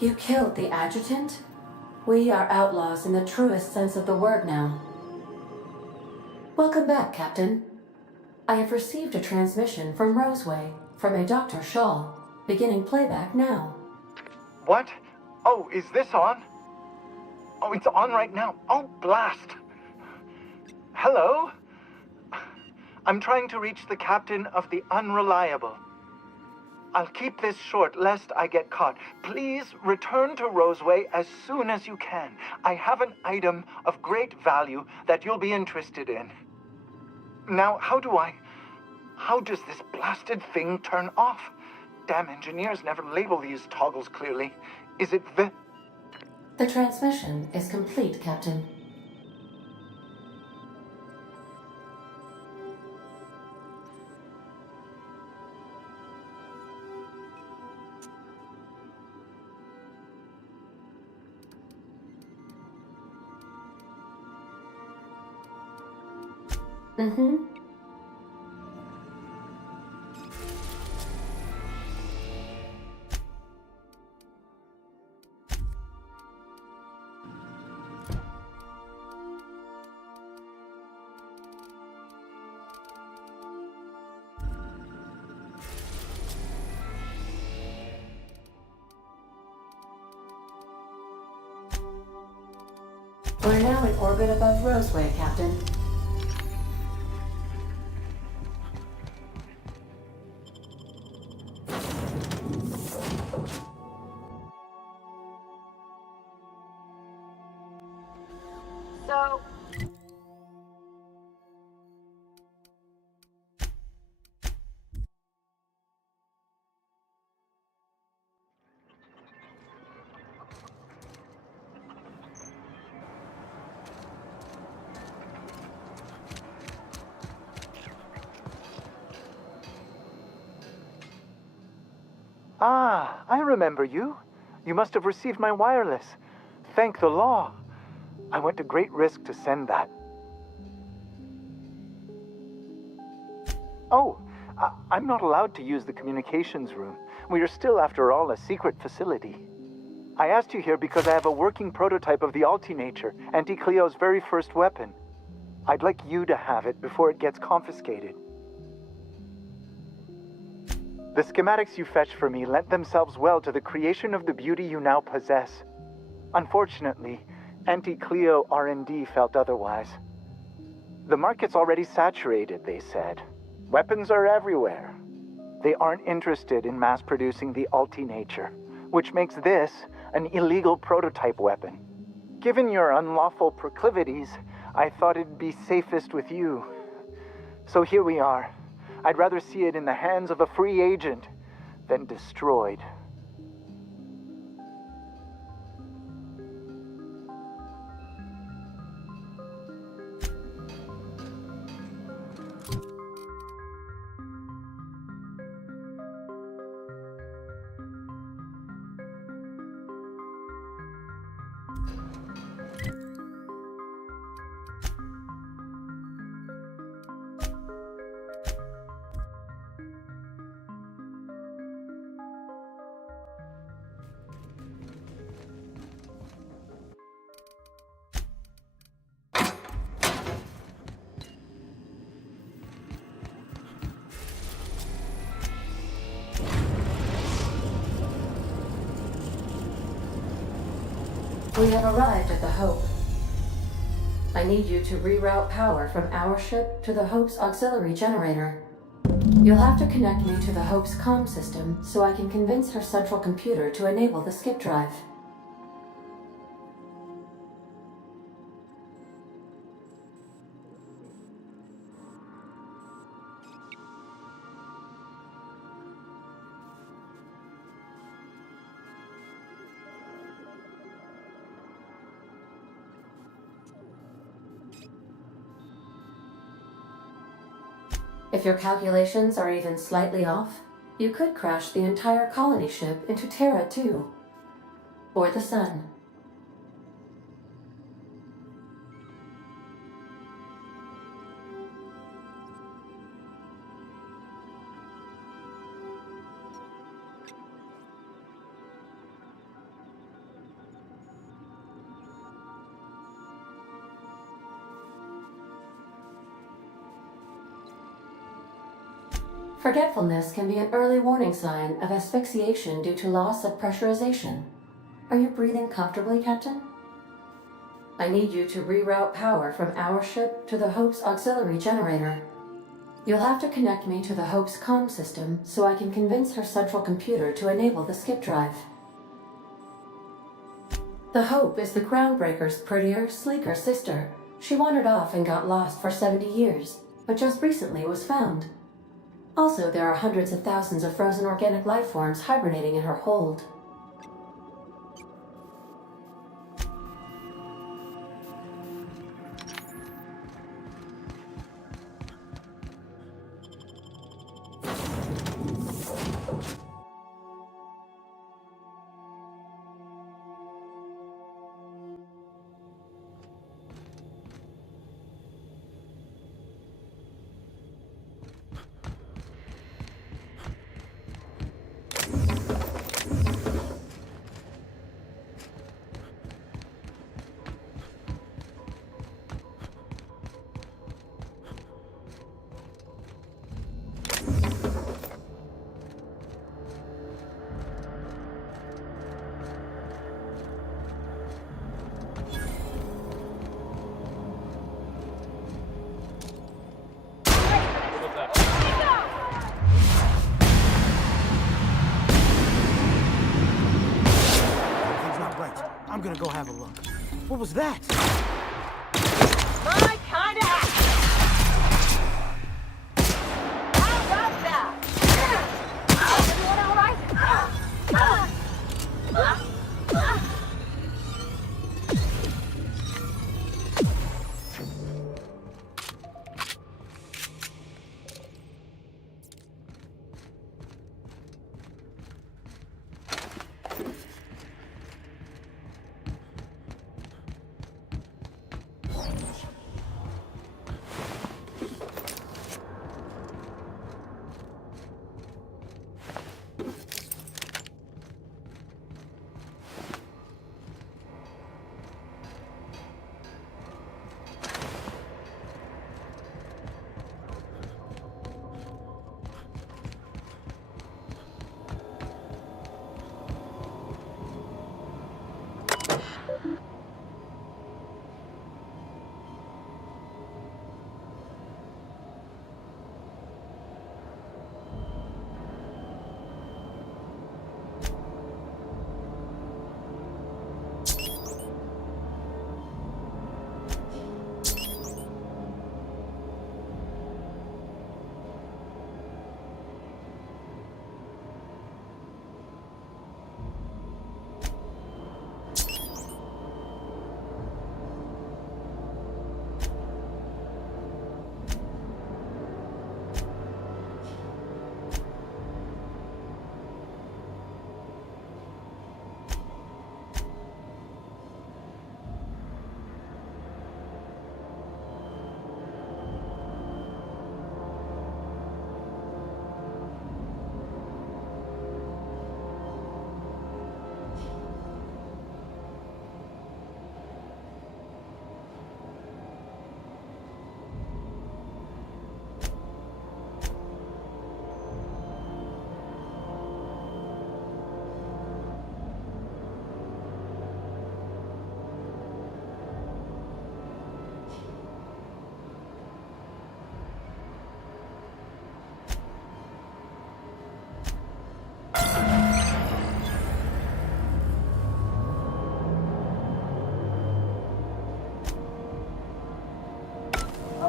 You killed the adjutant? We are outlaws in the truest sense of the word now. Welcome back, Captain. I have received a transmission from Roseway, from a Dr. Shaw, beginning playback now. What? Oh, is this on? Oh, it's on right now. Oh, blast! Hello? I'm trying to reach the captain of the Unreliable. I'll keep this short, lest I get caught. Please return to Roseway as soon as you can. I have an item of great value that you'll be interested in. Now, how does this blasted thing turn off? Damn engineers never label these toggles clearly. Is it the... The transmission is complete, Captain. Mm-hmm. We're now in orbit above Roseway, Captain. So... Ah, I remember you. You must have received my wireless. Thank the law. I went to great risk to send that. Oh, I'm not allowed to use the communications room. We are still, after all, a secret facility. I asked you here because I have a working prototype of the Altinature, Auntie Cleo's very first weapon. I'd like you to have it before it gets confiscated. The schematics you fetched for me lent themselves well to the creation of the beauty you now possess. Unfortunately, Auntie Cleo R&D felt otherwise. The market's already saturated, they said. Weapons are everywhere. They aren't interested in mass-producing the Altinature, which makes this an illegal prototype weapon. Given your unlawful proclivities, I thought it'd be safest with you. So here we are. I'd rather see it in the hands of a free agent than destroyed. We have arrived at the Hope. I need you to reroute power from our ship to the Hope's auxiliary generator. You'll have to connect me to the Hope's comm system so I can convince her central computer to enable the skip drive. If your calculations are even slightly off, you could crash the entire colony ship into Terra 2, or the Sun. Forgetfulness can be an early warning sign of asphyxiation due to loss of pressurization. Are you breathing comfortably, Captain? I need you to reroute power from our ship to the Hope's auxiliary generator. You'll have to connect me to the Hope's comm system so I can convince her central computer to enable the skip drive. The Hope is the Groundbreaker's prettier, sleeker sister. She wandered off and got lost for 70 years, but just recently was found. Also, there are hundreds of thousands of frozen organic life forms hibernating in her hold. Something's not right. I'm gonna go have a look. What was that? My kind of action! How about that? Everyone all right?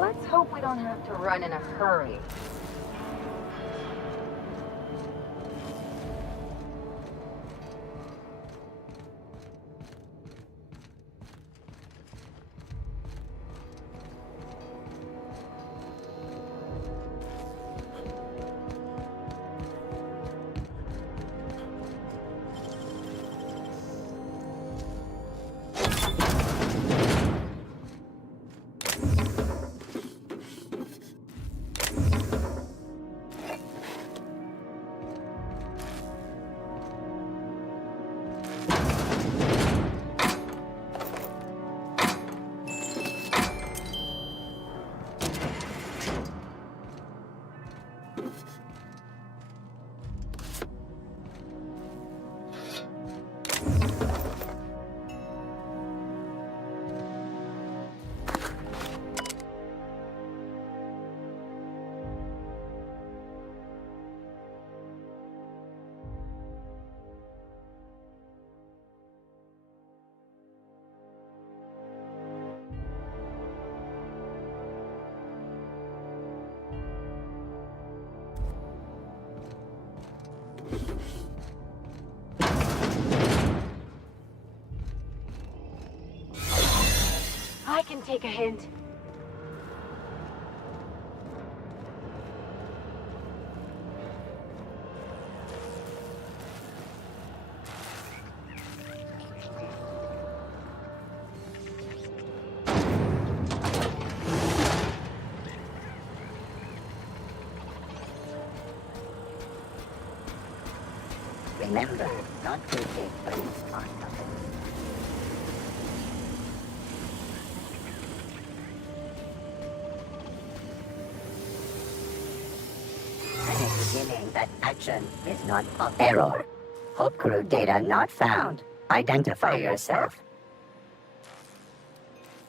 Let's hope we don't have to run in a hurry. I can take a hint. Remember not to take the part of it. Beginning that action is not of error. Hope crew data not found. Identify yourself.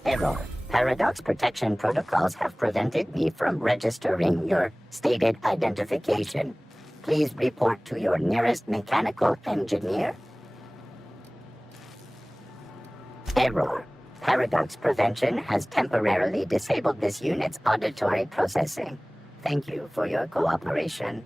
Error. Paradox protection protocols have prevented me from registering your stated identification. Please report to your nearest mechanical engineer. Error. Paradox Prevention has temporarily disabled this unit's auditory processing. Thank you for your cooperation.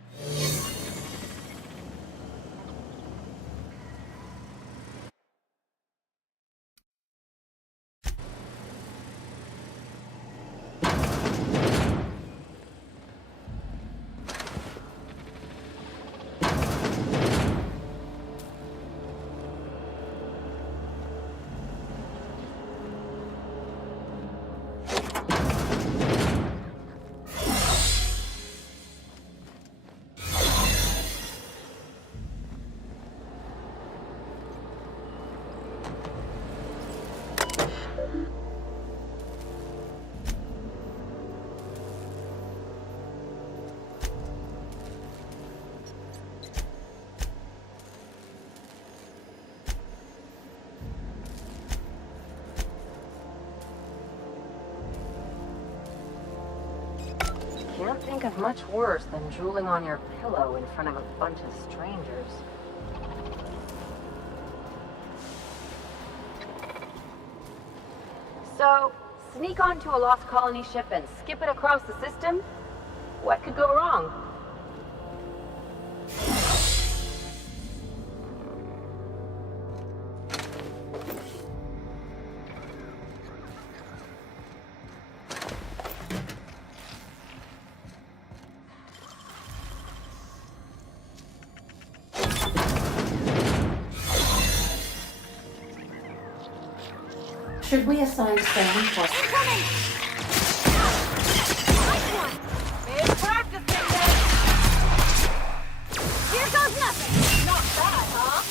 Can't think of much worse than drooling on your pillow in front of a bunch of strangers. So, sneak onto a lost colony ship and skip it across the system? What could go wrong? Should we assign Sam for... Incoming! Nice one! Big practice, big day! Here goes nothing! Not bad, huh?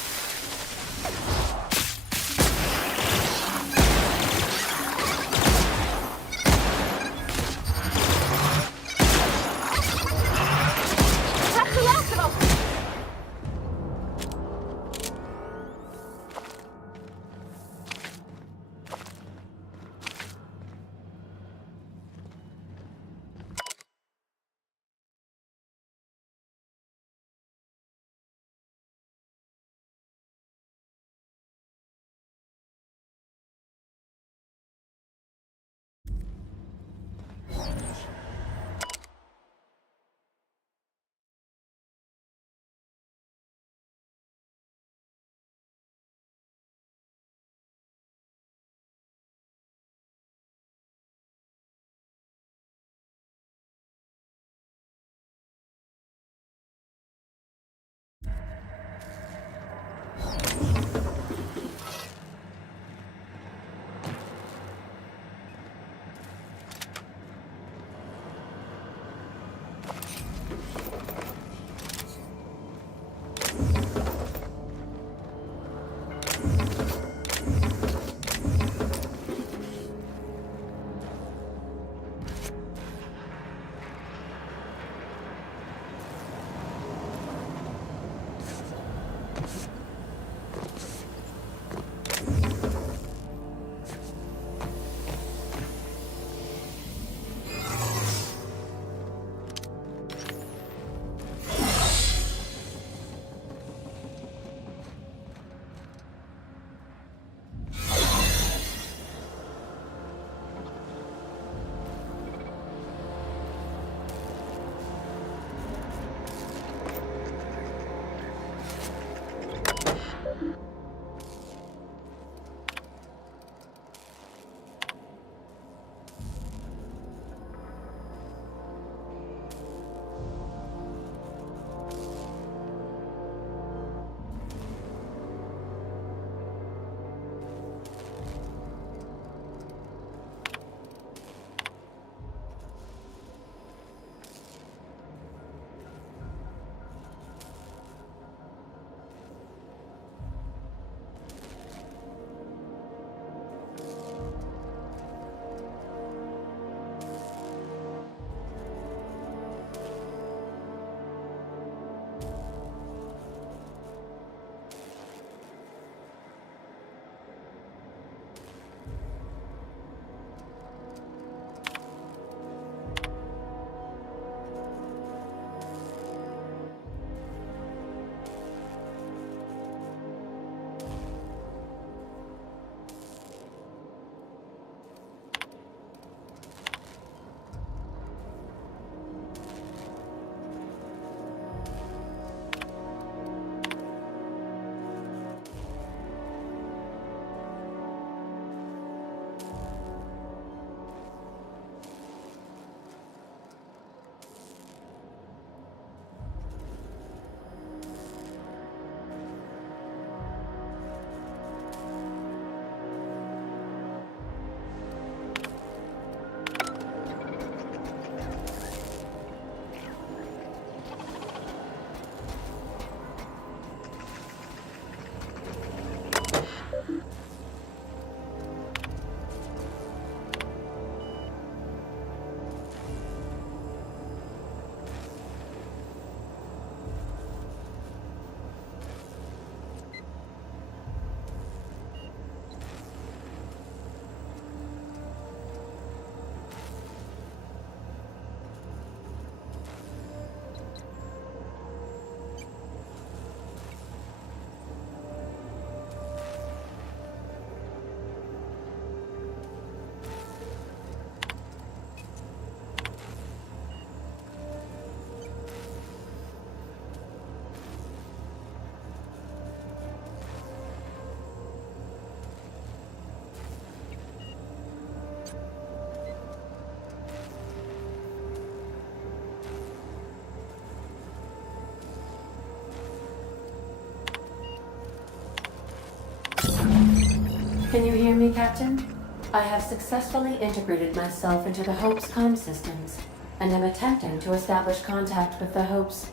Can you hear me, Captain? I have successfully integrated myself into the Hope's comm systems, and am attempting to establish contact with the Hope's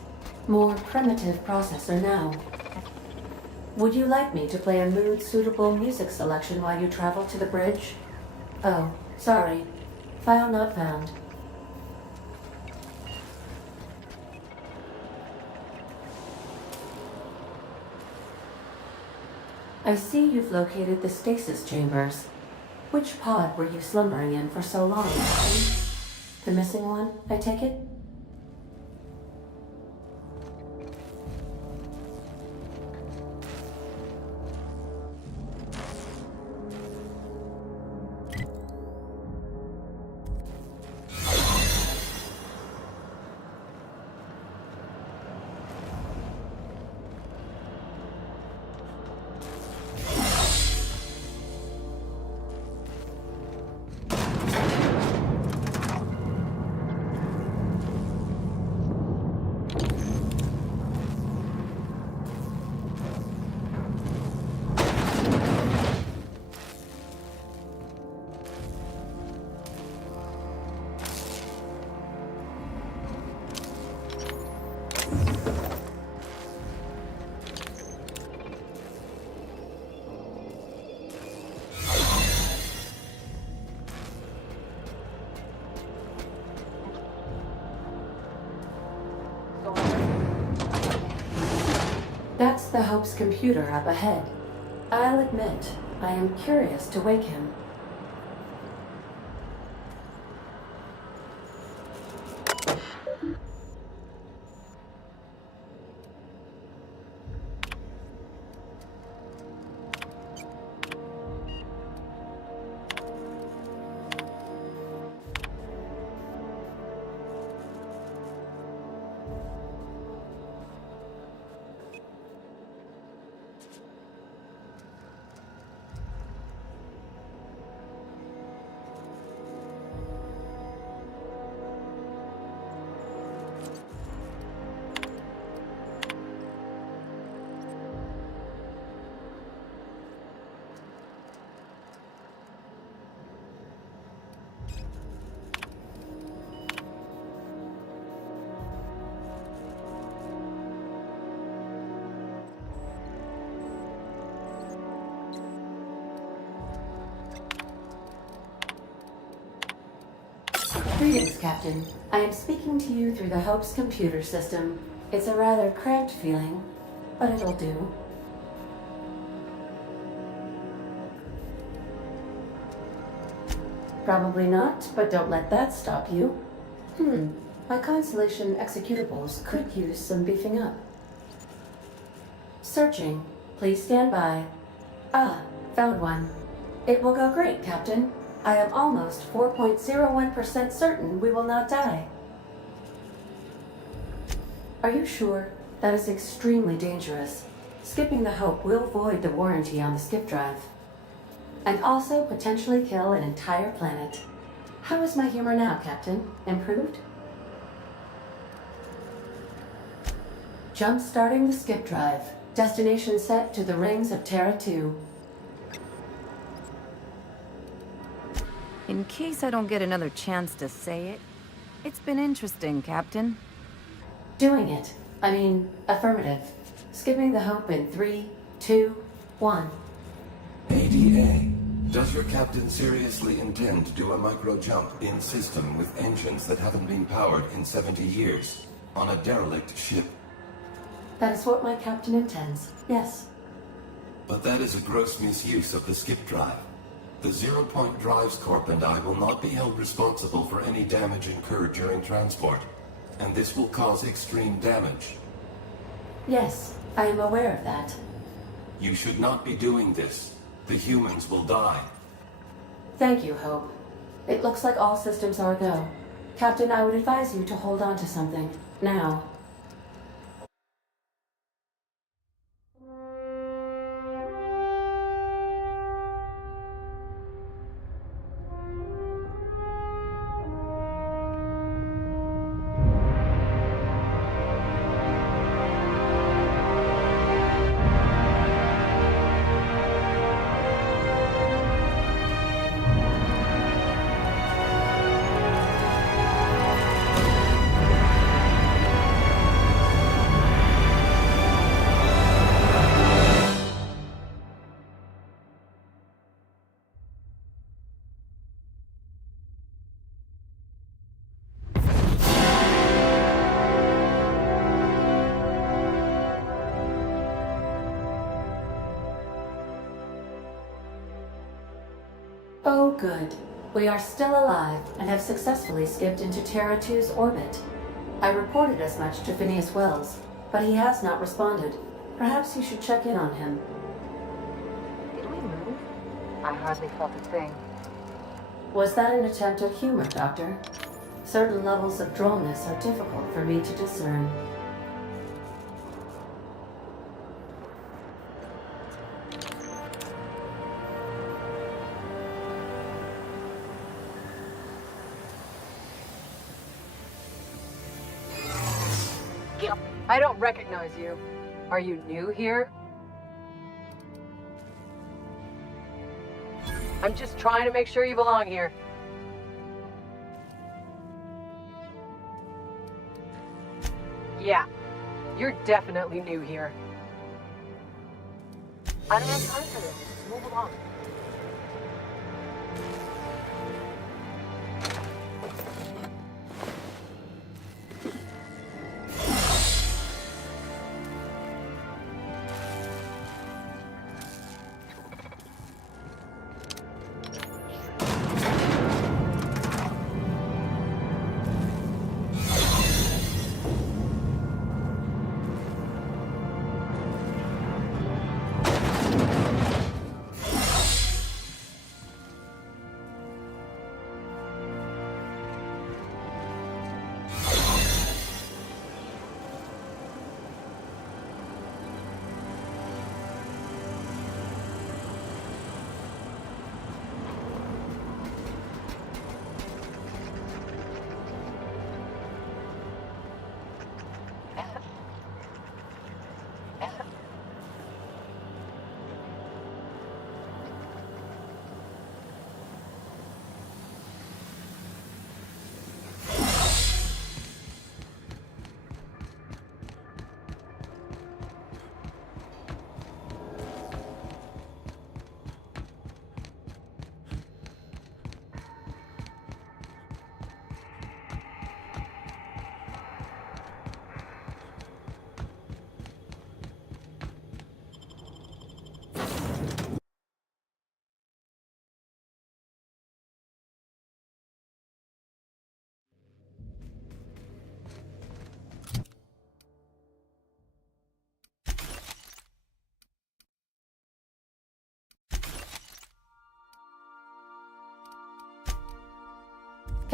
more primitive processor now. Would you like me to play a mood-suitable music selection while you travel to the bridge? Oh, sorry. File not found. I see you've located the stasis chambers. Which pod were you slumbering in for so long? The missing one, I take it? That's the Hope's computer up ahead. I'll admit, I am curious to wake him. Greetings, Captain. I am speaking to you through the Hope's computer system. It's a rather cramped feeling, but it'll do. Probably not, but don't let that stop you. My Constellation executables could use some beefing up. Searching. Please stand by. Ah, found one. It will go great, Captain. I am almost 4.01% certain we will not die. Are you sure? That is extremely dangerous. Skipping the Hope will void the warranty on the skip drive. And also potentially kill an entire planet. How is my humor now, Captain? Improved? Jump-starting the skip drive. Destination set to the rings of Terra 2. In case I don't get another chance to say it, it's been interesting, Captain. Doing it. I mean, affirmative. Skipping the Hope in 3, 2, 1. ADA, does your captain seriously intend to do a micro-jump in system with engines that haven't been powered in 70 years, on a derelict ship? That is what my captain intends, yes. But that is a gross misuse of the skip drive. The Zero Point Drives Corp and I will not be held responsible for any damage incurred during transport, and this will cause extreme damage. Yes, I am aware of that. You should not be doing this. The humans will die. Thank you, Hope. It looks like all systems are go. Captain, I would advise you to hold on to something. Now. good. We are still alive and have successfully skipped into Terra 2's orbit. I reported as much to Phineas Wells, but he has not responded. Perhaps you should check in on him. Did we move? I hardly felt a thing. Was that an attempt at humor, Doctor? Certain levels of drollness are difficult for me to discern. I don't recognize you. Are you new here? I'm just trying to make sure you belong here. Yeah, you're definitely new here. I don't have time for this. Move along.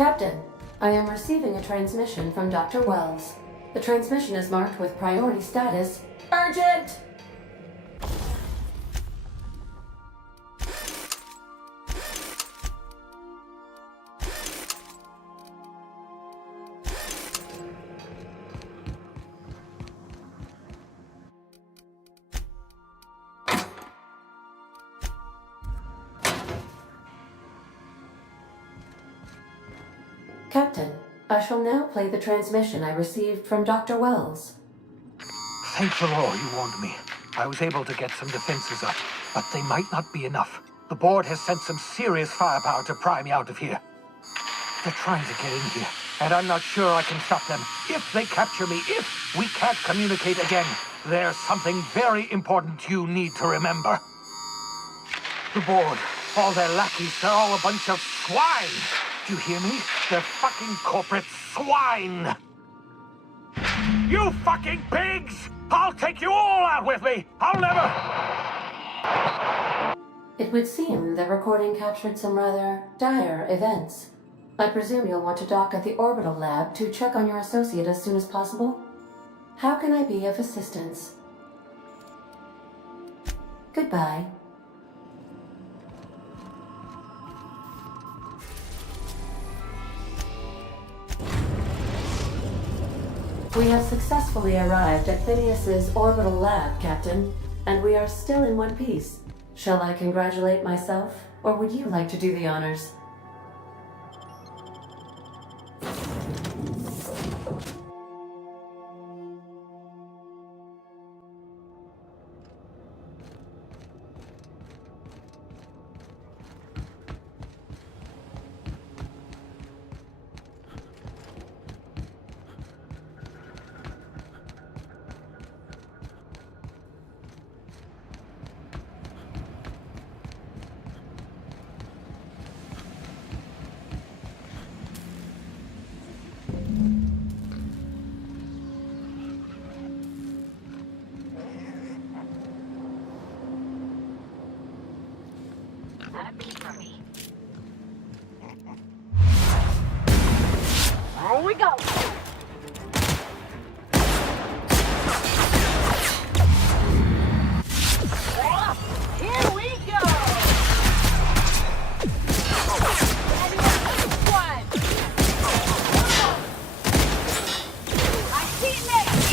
Captain, I am receiving a transmission from Dr. Wells. The transmission is marked with priority status Urgent! Captain, I shall now play the transmission I received from Dr. Wells. Thank the law you warned me. I was able to get some defenses up, but they might not be enough. The board has sent some serious firepower to pry me out of here. They're trying to get in here, and I'm not sure I can stop them. If they capture me, if we can't communicate again, there's something very important you need to remember. The board, all their lackeys, they're all a bunch of swine. Do you hear me? They're fucking corporate swine! You fucking pigs! I'll take you all out with me! I'll never... It would seem the recording captured some rather dire events. I presume you'll want to dock at the orbital lab to check on your associate as soon as possible? How can I be of assistance? Goodbye. We have successfully arrived at Phineas's orbital lab, Captain, and we are still in one piece. Shall I congratulate myself, or would you like to do the honors? Here we go! Here we go! Ready for one! I see it next!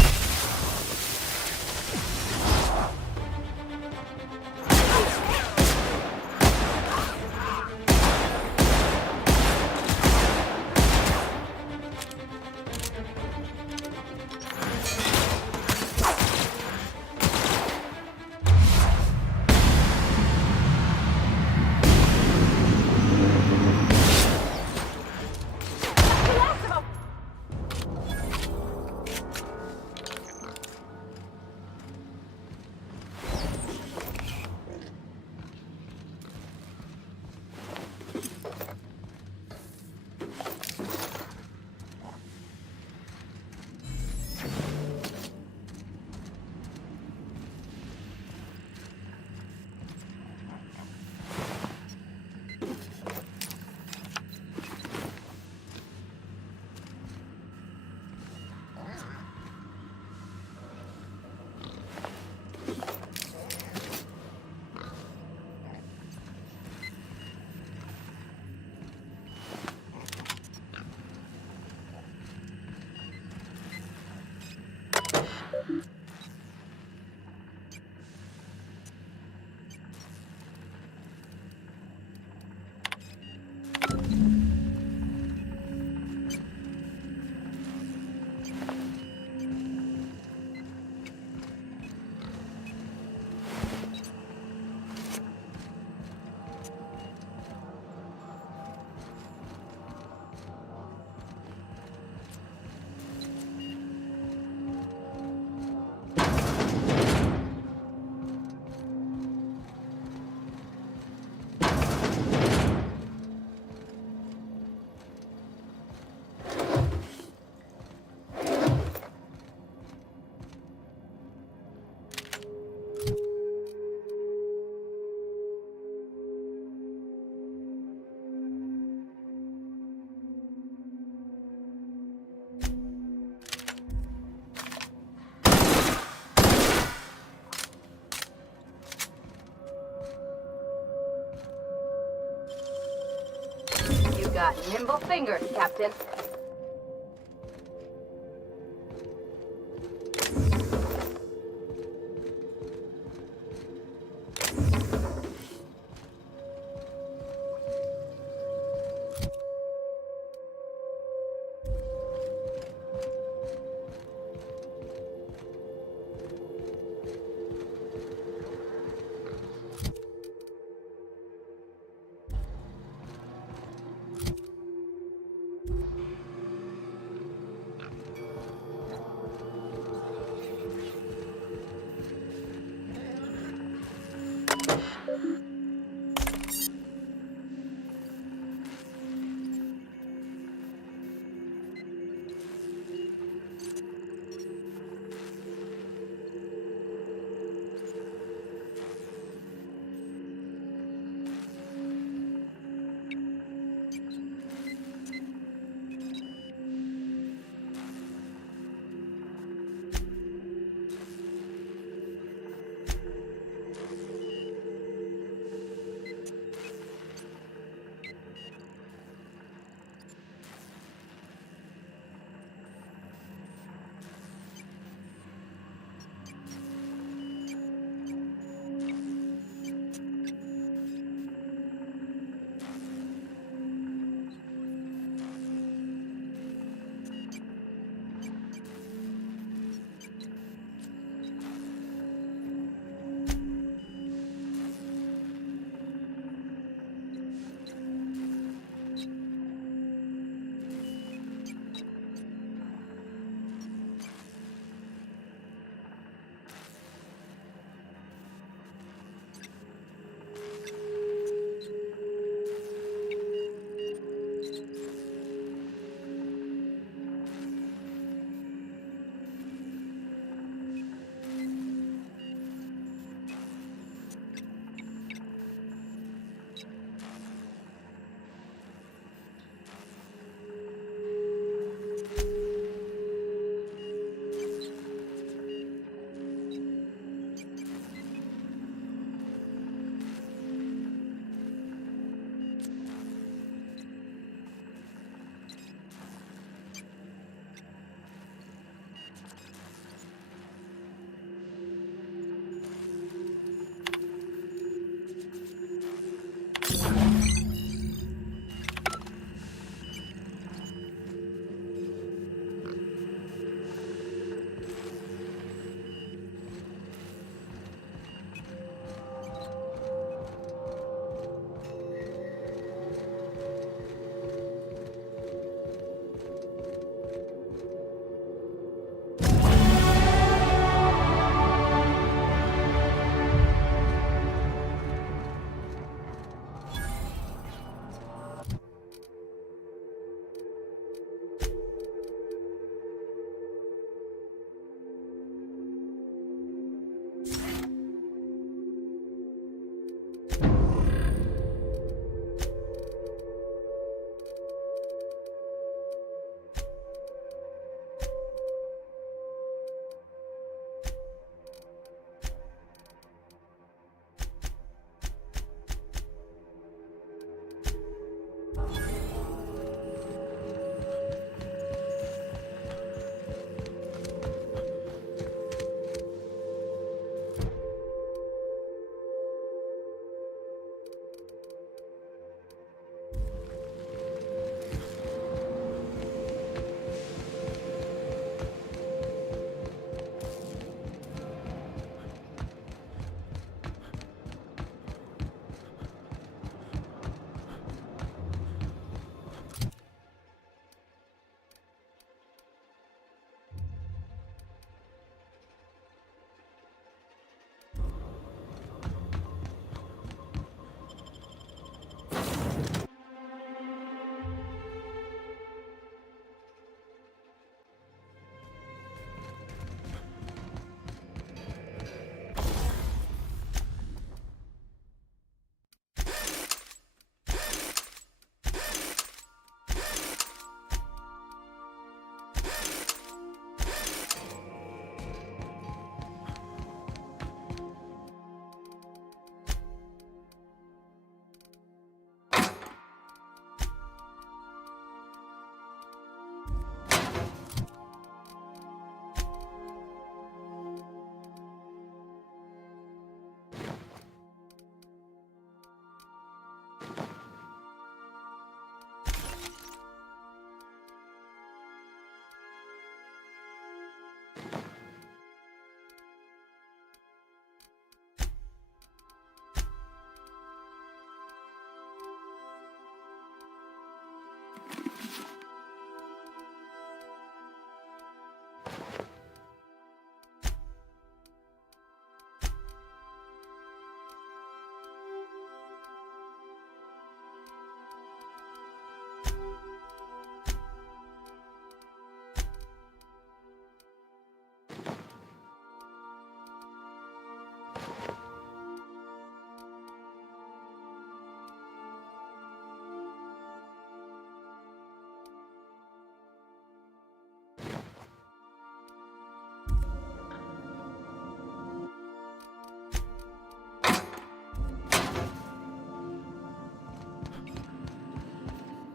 You got nimble fingers, Captain.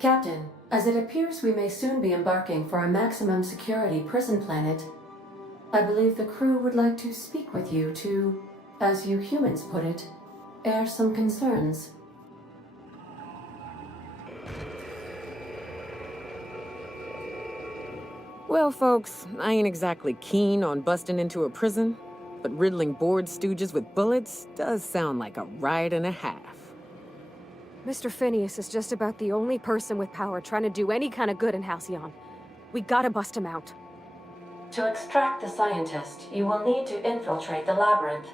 Captain, as it appears we may soon be embarking for a maximum security prison planet, I believe the crew would like to speak with you to, as you humans put it, air some concerns. Well, folks, I ain't exactly keen on busting into a prison, but riddling bored stooges with bullets does sound like a ride and a half. Mr. Phineas is just about the only person with power trying to do any kind of good in Halcyon. We gotta bust him out. To extract the scientist, you will need to infiltrate the labyrinth,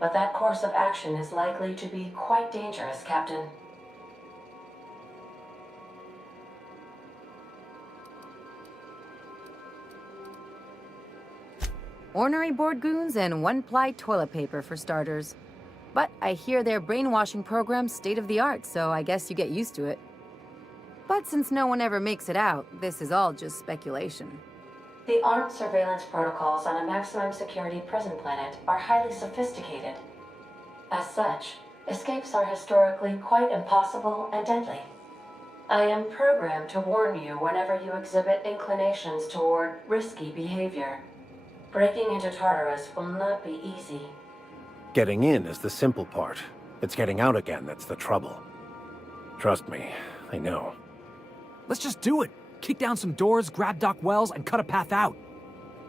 but that course of action is likely to be quite dangerous, Captain. Ornery board goons and one-ply toilet paper for starters. But I hear their brainwashing program's state-of-the-art, so I guess you get used to it. But since no one ever makes it out, this is all just speculation. The armed surveillance protocols on a maximum security prison planet are highly sophisticated. As such, escapes are historically quite impossible and deadly. I am programmed to warn you whenever you exhibit inclinations toward risky behavior. Breaking into Tartarus will not be easy. Getting in is the simple part. It's getting out again that's the trouble. Trust me, I know. Let's just do it. Kick down some doors, grab Doc Wells, and cut a path out.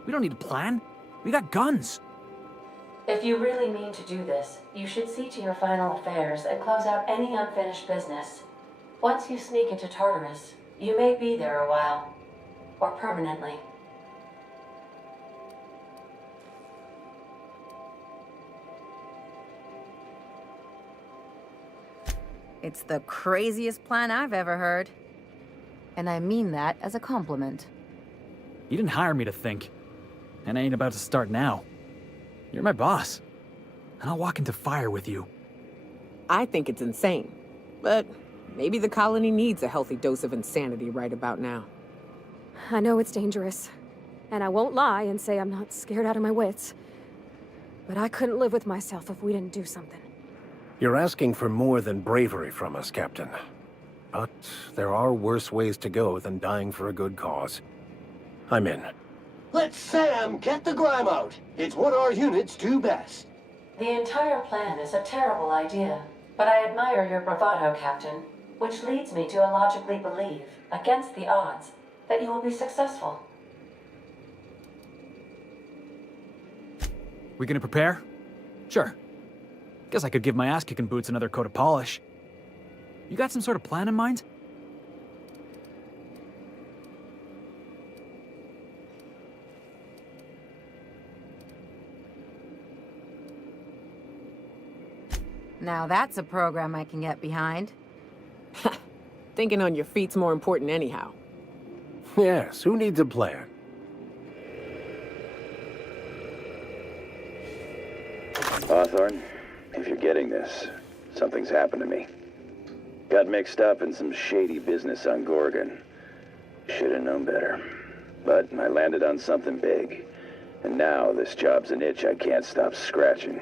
We don't need a plan. We got guns. If you really mean to do this, you should see to your final affairs and close out any unfinished business. Once you sneak into Tartarus, you may be there a while. Or permanently. It's the craziest plan I've ever heard. And I mean that as a compliment. You didn't hire me to think. And I ain't about to start now. You're my boss. And I'll walk into fire with you. I think it's insane, but maybe the colony needs a healthy dose of insanity right about now. I know it's dangerous. And I won't lie and say I'm not scared out of my wits. But I couldn't live with myself if we didn't do something. You're asking for more than bravery from us, Captain. But there are worse ways to go than dying for a good cause. I'm in. Let Sam get the grime out. It's what our units do best. The entire plan is a terrible idea, but I admire your bravado, Captain, which leads me to illogically believe, against the odds, that you will be successful. We gonna prepare? Sure. Guess I could give my ass-kicking boots another coat of polish. You got some sort of plan in mind? Now that's a program I can get behind. Thinking on your feet's more important anyhow. Yes, who needs a plan? Hawthorne, if you're getting this, something's happened to me. Got mixed up in some shady business on Gorgon. Should have known better. But I landed on something big. And now this job's an itch I can't stop scratching.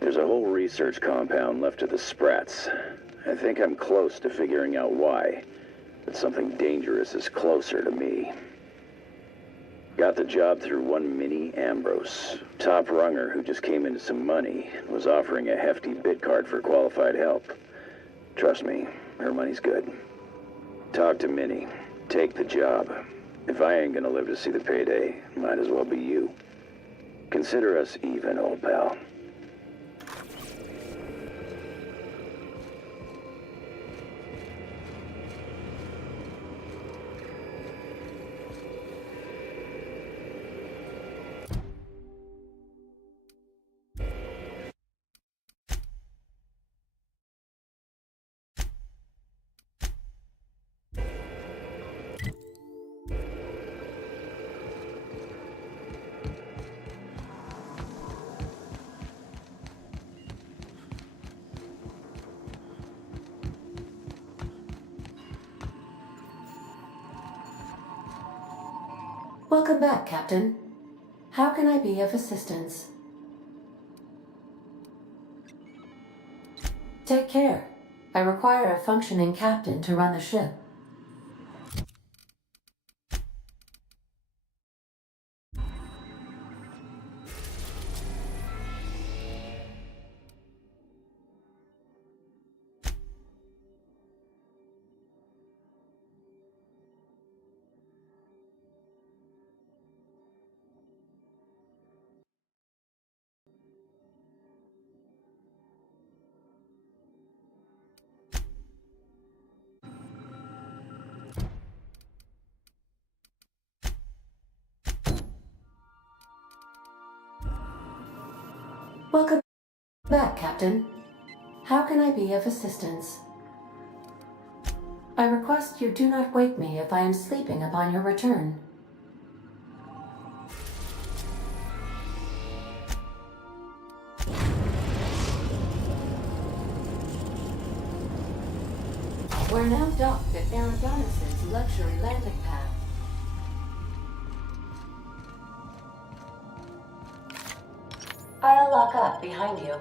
There's a whole research compound left to the Sprats. I think I'm close to figuring out why. But something dangerous is closer to me. Got the job through one Minnie Ambrose, top runger who just came into some money and was offering a hefty bid card for qualified help. Trust me, her money's good. Talk to Minnie. Take the job. If I ain't gonna live to see the payday, might as well be you. Consider us even, old pal. Welcome back, Captain. How can I be of assistance? Take care. I require a functioning captain to run the ship. Welcome back, Captain. How can I be of assistance? I request you do not wake me if I am sleeping upon your return. We're now docked at Eridanos' luxury landing pad. I'll lock up behind you.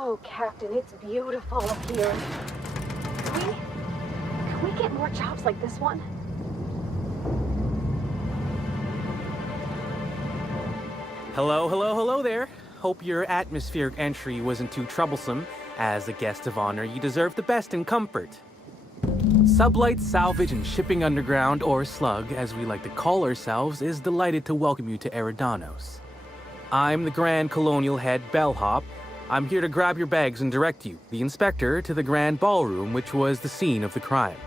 Oh, Captain, it's beautiful up here. Can we get more jobs like this one? Hello there. Hope your atmospheric entry wasn't too troublesome. As a guest of honor, you deserve the best in comfort. Sublight Salvage and Shipping Underground, or Slug, as we like to call ourselves, is delighted to welcome you to Eridanos. I'm the Grand Colonial Head Bellhop. I'm here to grab your bags and direct you, the inspector, to the Grand Ballroom, which was the scene of the crime.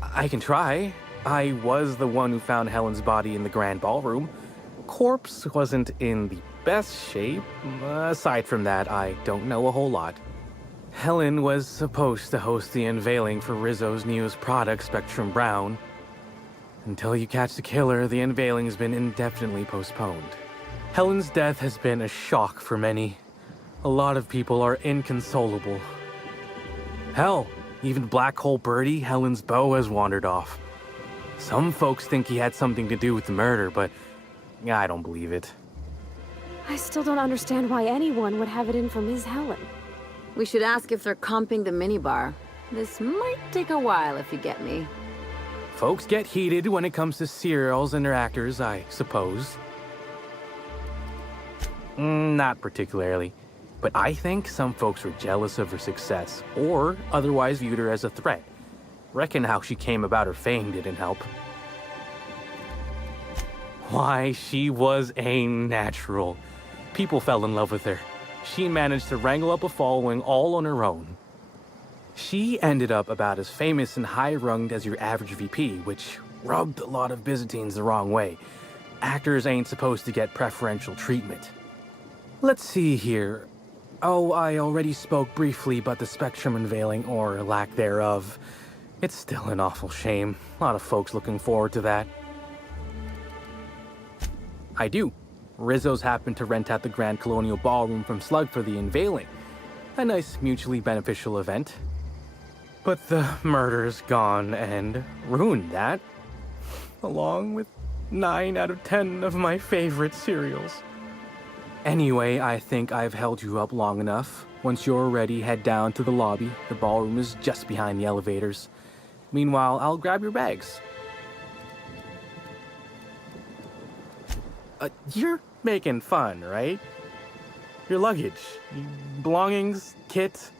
I can try. I was the one who found Helen's body in the Grand Ballroom. Corpse wasn't in the best shape. Aside from that, I don't know a whole lot. Helen was supposed to host the unveiling for Rizzo's newest product, Spectrum Brown. Until you catch the killer, the unveiling's been indefinitely postponed. Helen's death has been a shock for many. A lot of people are inconsolable. Hell, even Black Hole Birdie, Helen's beau, has wandered off. Some folks think he had something to do with the murder, but I don't believe it. I still don't understand why anyone would have it in for Ms. Helen. We should ask if they're comping the minibar. This might take a while, if you get me. Folks get heated when it comes to serials and their actors, I suppose. Not particularly. But I think some folks were jealous of her success, or otherwise viewed her as a threat. Reckon how she came about her fame didn't help. Why, she was a natural. People fell in love with her. She managed to wrangle up a following all on her own. She ended up about as famous and high-runged as your average VP, which rubbed a lot of Byzantines the wrong way. Actors ain't supposed to get preferential treatment. Let's see here. Oh, I already spoke briefly about the Spectrum unveiling, or lack thereof. It's still an awful shame. A lot of folks looking forward to that. I do. Rizzo's happened to rent out the Grand Colonial Ballroom from Slug for the unveiling. A nice mutually beneficial event. But the murder's gone and ruined that. Along with 9 out of 10 of my favorite serials. Anyway, I think I've held you up long enough. Once you're ready, head down to the lobby. The ballroom is just behind the elevators. Meanwhile, I'll grab your bags. You're making fun, right? Your luggage, belongings, kit,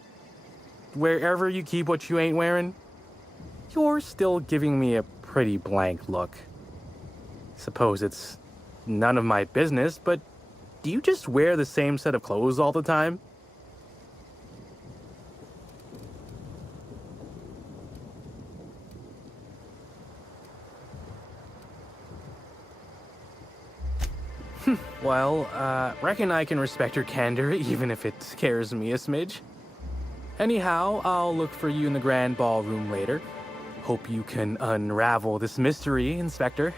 wherever you keep what you ain't wearing. You're still giving me a pretty blank look. Suppose it's none of my business, but do you just wear the same set of clothes all the time? Well, reckon I can respect your candor, even if it scares me a smidge. Anyhow, I'll look for you in the grand ballroom later. Hope you can unravel this mystery, Inspector.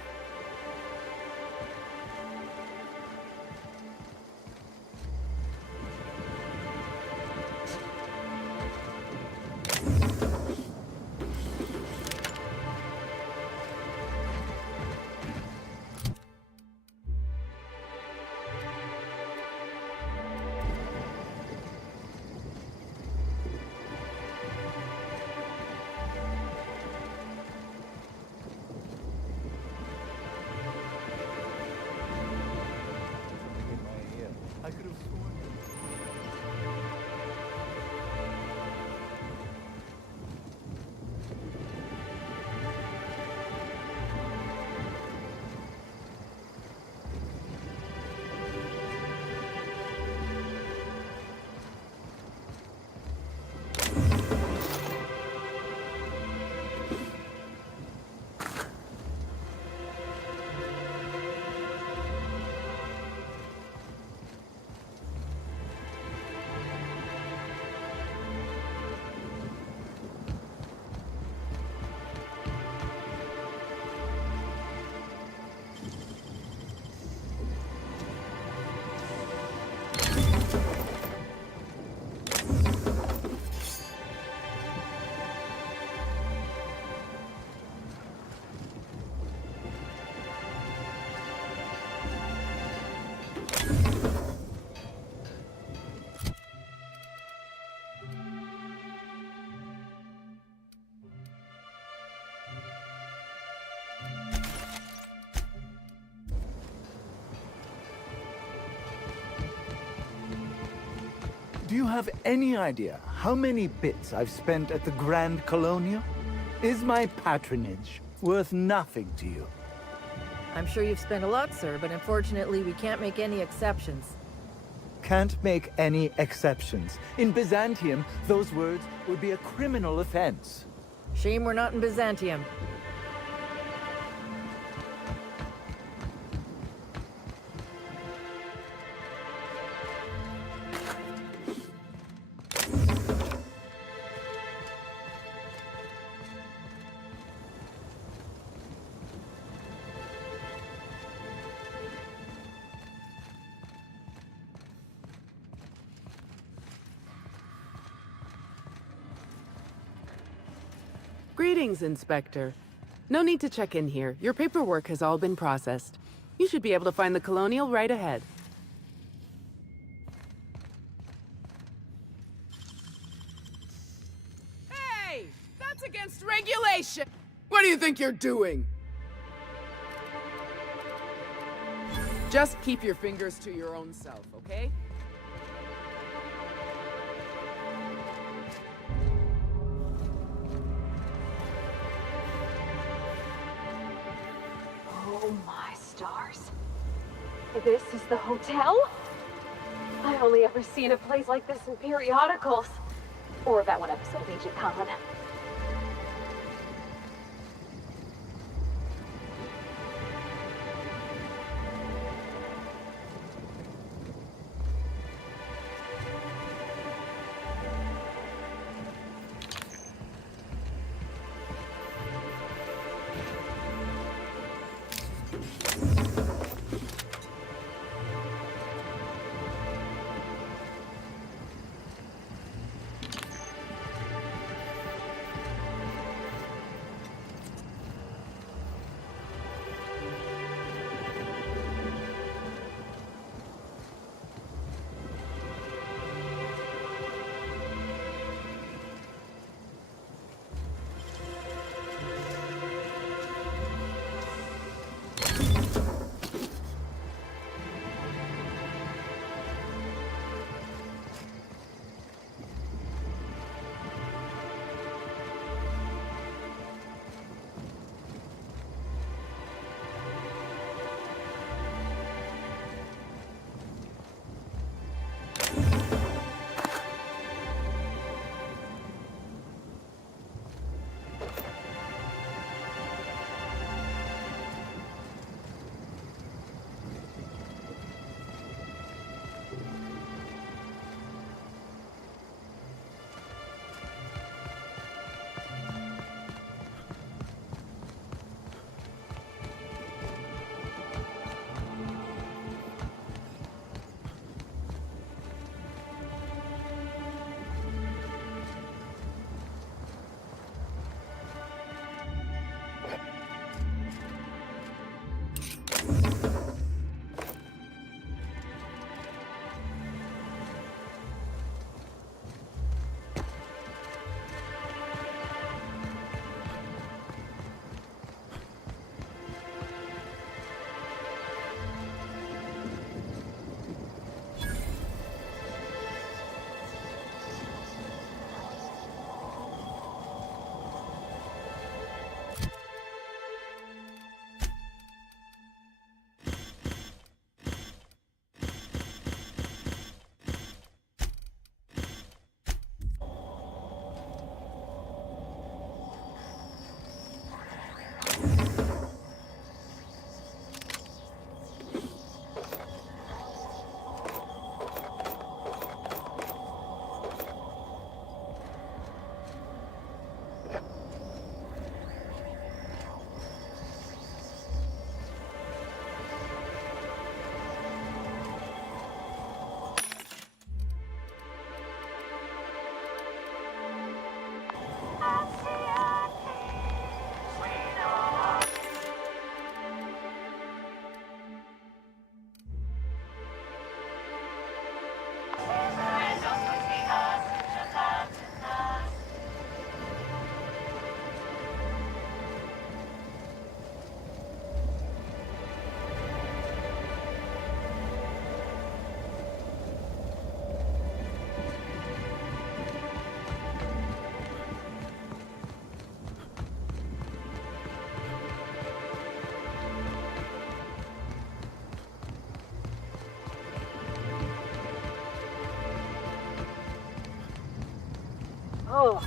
Do you have any idea how many bits I've spent at the Grand Colonia? Is my patronage worth nothing to you? I'm sure you've spent a lot, sir, but unfortunately we can't make any exceptions. Can't make any exceptions. In Byzantium, those words would be a criminal offense. Shame we're not in Byzantium. Greetings, Inspector. No need to check in here. Your paperwork has all been processed. You should be able to find the Colonial right ahead. Hey! That's against regulation! What do you think you're doing? Just keep your fingers to your own self, okay? Oh my stars. This is the hotel? I only ever seen a place like this in periodicals. Or that one episode of Agent Khan. Oh,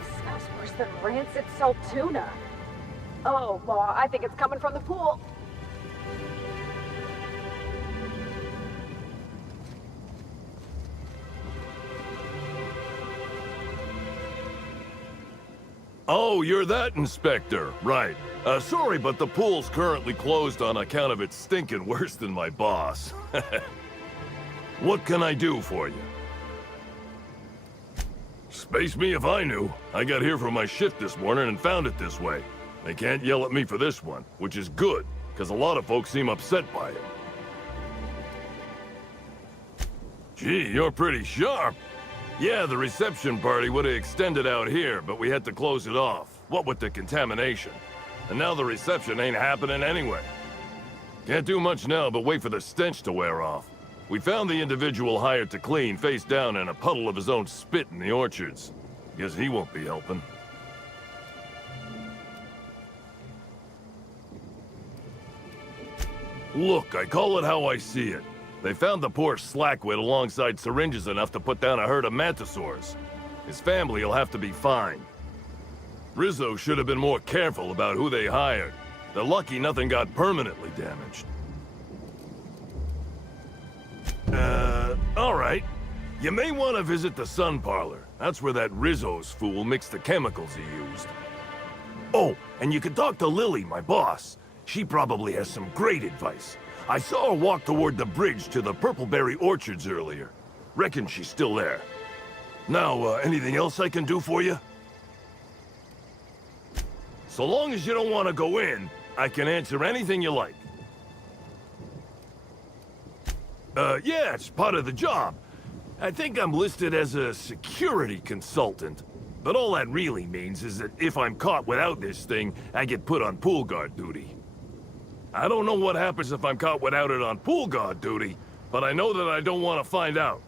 this smells worse than rancid salt tuna. Oh, Ma, I think it's coming from the pool. Oh, you're that inspector. Right. Sorry, but the pool's currently closed on account of it stinking worse than my boss. What can I do for you? Space me if I knew. I got here for my shift this morning and found it this way. They can't yell at me for this one, which is good, because a lot of folks seem upset by it. Gee, you're pretty sharp. Yeah, the reception party would have extended out here, but we had to close it off. What with the contamination. And now the reception ain't happening anyway. Can't do much now but wait for the stench to wear off. We found the individual hired to clean face down in a puddle of his own spit in the orchards. Guess he won't be helping. Look, I call it how I see it. They found the poor slackwit alongside syringes enough to put down a herd of mantisaurs. His family will have to be fined. Rizzo should have been more careful about who they hired. They're lucky nothing got permanently damaged. All right. You may want to visit the Sun Parlor. That's where that Rizzo's fool mixed the chemicals he used. Oh, and you can talk to Lily, my boss. She probably has some great advice. I saw her walk toward the bridge to the Purpleberry Orchards earlier. Reckon she's still there. Now, anything else I can do for you? So long as you don't want to go in, I can answer anything you like. Yeah, it's part of the job. I think I'm listed as a security consultant. But all that really means is that if I'm caught without this thing, I get put on pool guard duty. I don't know what happens if I'm caught without it on pool guard duty, but I know that I don't want to find out.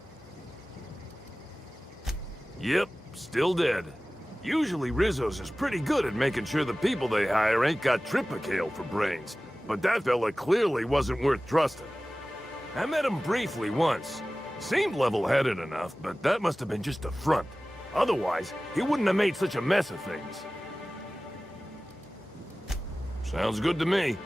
Yep, still dead. Usually Rizzo's is pretty good at making sure the people they hire ain't got Tripicale for brains, but that fella clearly wasn't worth trusting. I met him briefly once. Seemed level-headed enough, but that must have been just a front. Otherwise, he wouldn't have made such a mess of things. Sounds good to me.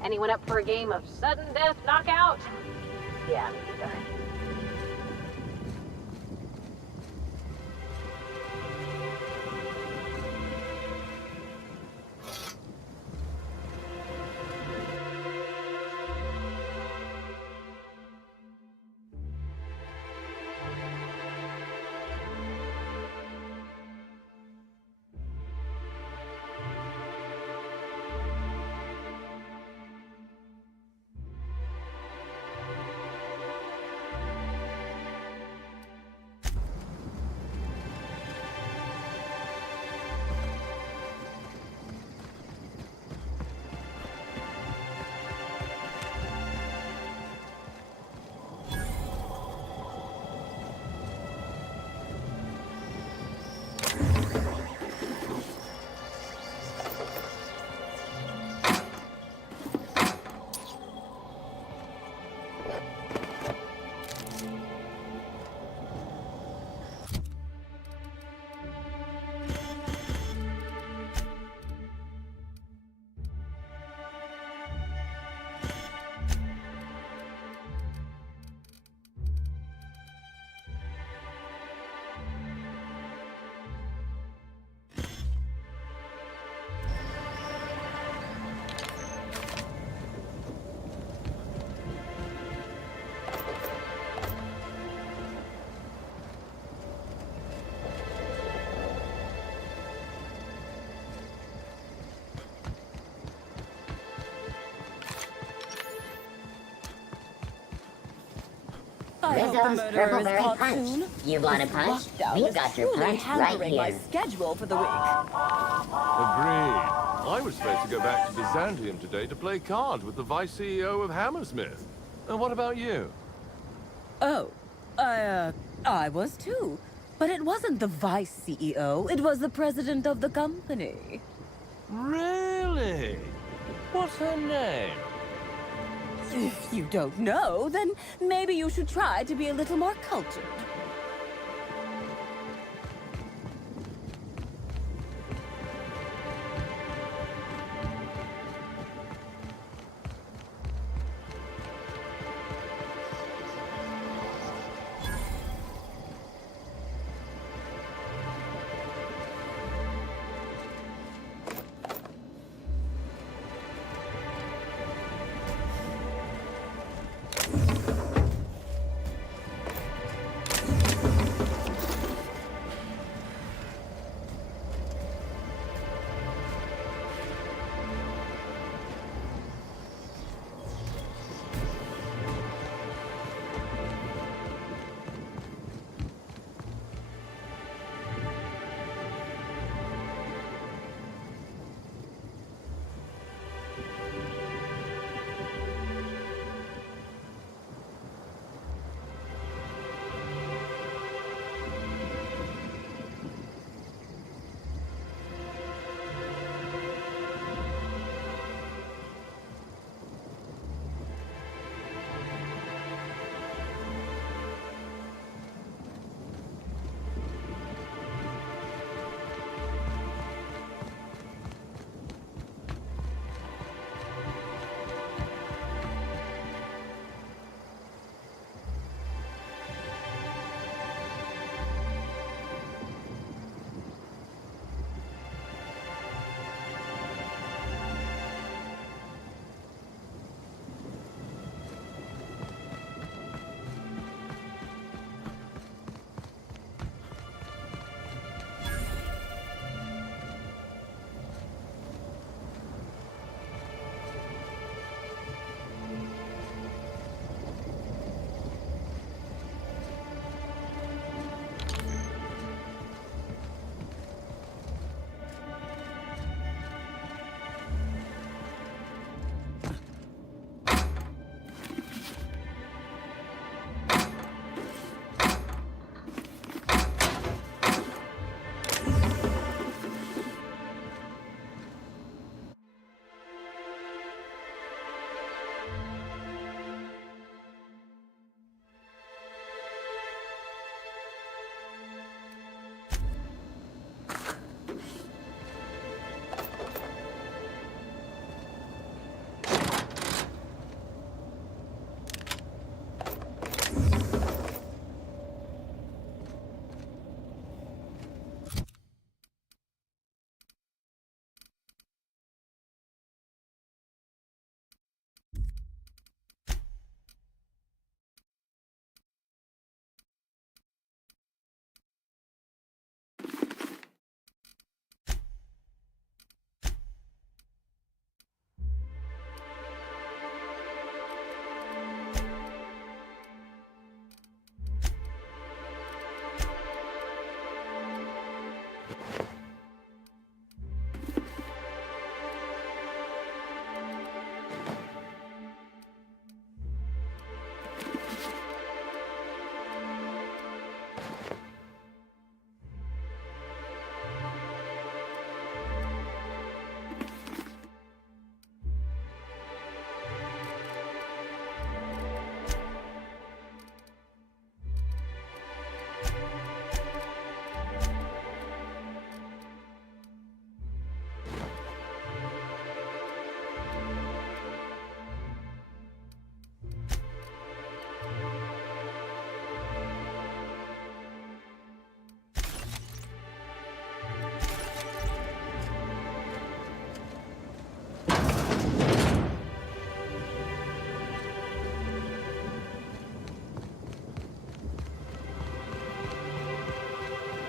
Anyone up for a game of sudden death knockout? Yeah, me neither. I hope the Rizzo's murderer is Purpleberry caught Punch. soon. You want a This punch? lockdown We've is got your truly punch right hampering my here. schedule for the week. Agreed. I was supposed to go back to Byzantium today to play cards with the vice CEO of Hammersmith. And what about you? Oh, I was too. But it wasn't the vice CEO, it was the president of the company. Really? What's her name? If you don't know, then maybe you should try to be a little more cultured.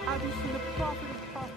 Have you seen the prophet of power?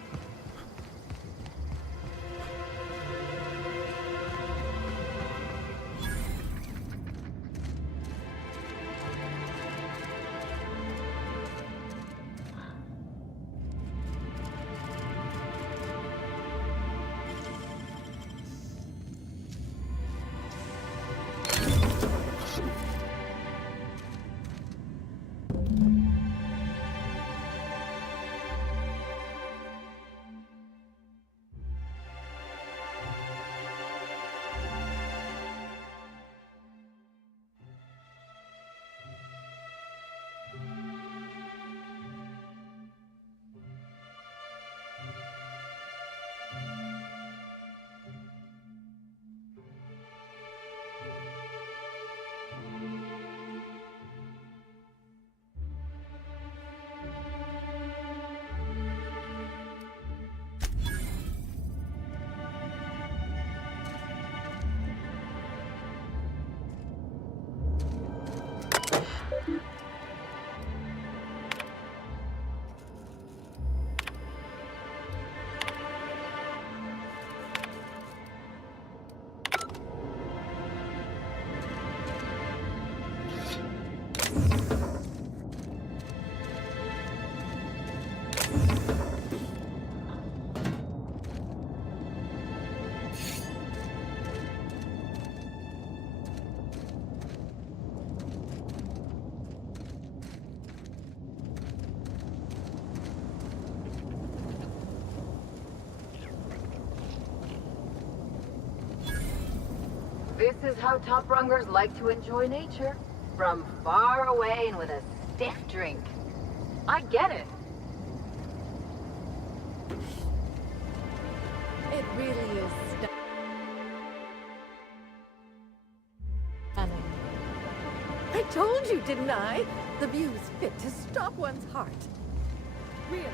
This is how top rungers like to enjoy nature. From far away and with a stiff drink. I get it. It really is stunning. I told you, didn't I? The view's fit to stop one's heart. Really.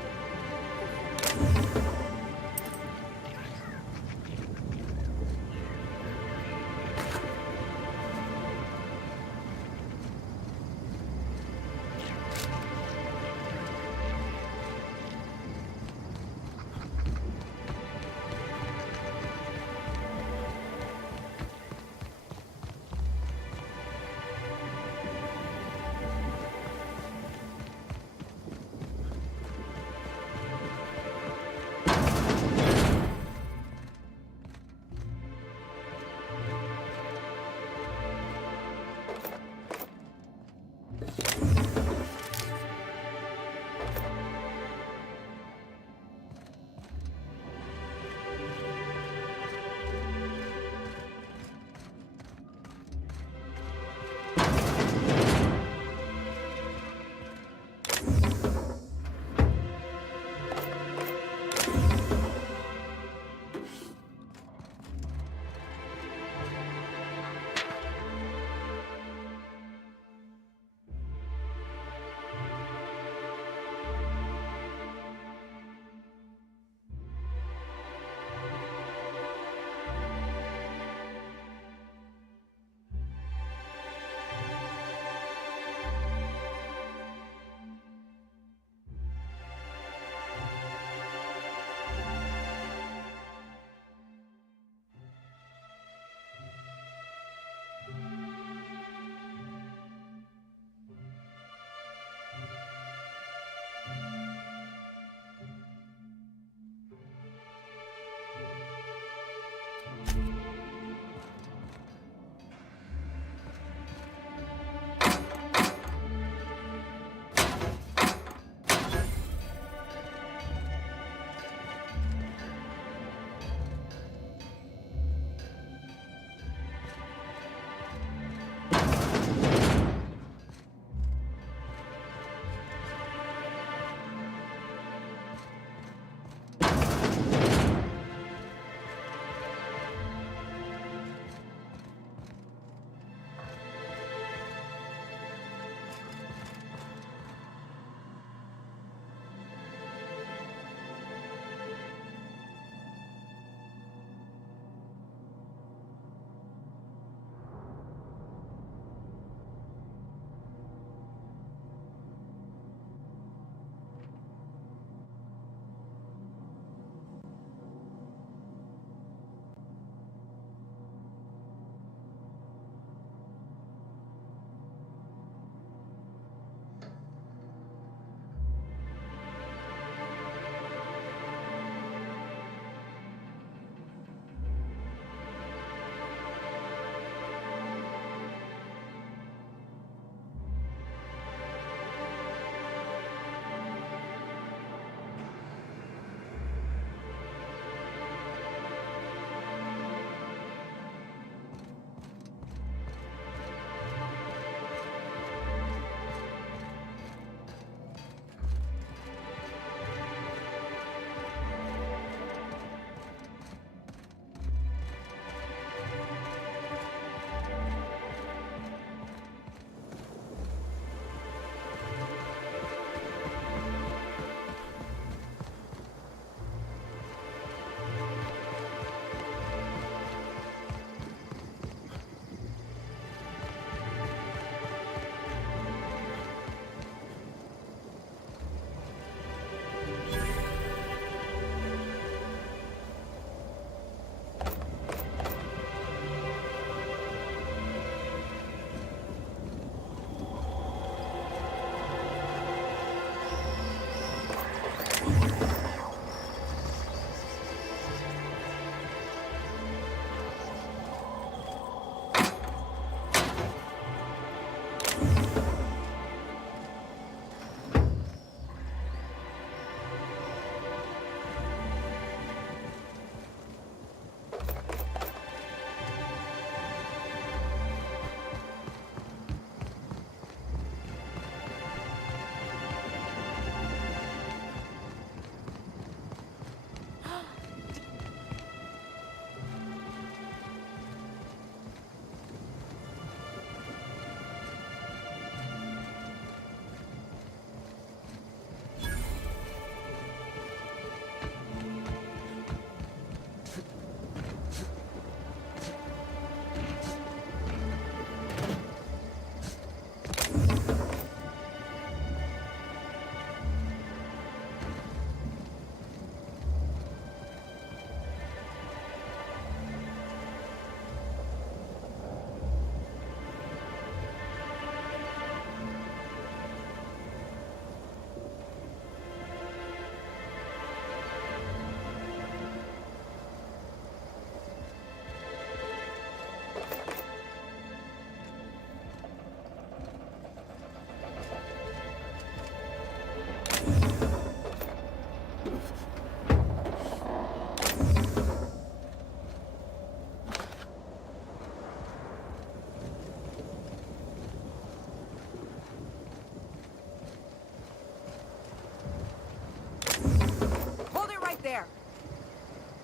there!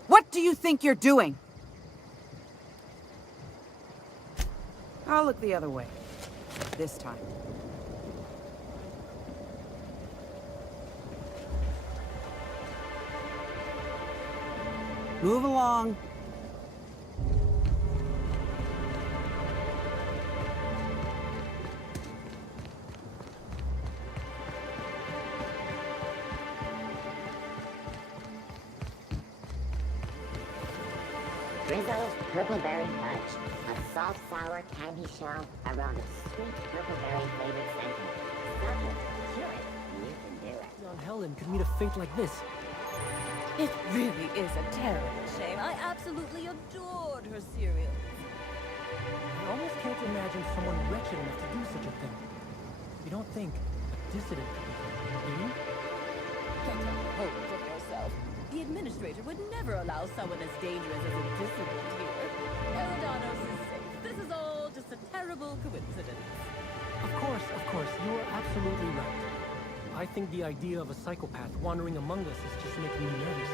What do you think you're doing? I'll look the other way. This time. Move along. Rizzo's Purpleberry Fudge. A soft, sour candy shell around a sweet purpleberry flavored center. Suck it, chew it, you can do it. Young Helen could meet a fate like this. It really is a terrible shame. I absolutely adored her cereal. I almost can't imagine someone wretched enough to do such a thing. You don't think a dissident could do you? Get a hold of yourself. The administrator would never allow someone as dangerous as a dissident here. Eridanos is safe. This is all just a terrible coincidence. Of course, you are absolutely right. I think the idea of a psychopath wandering among us is just making me nervous.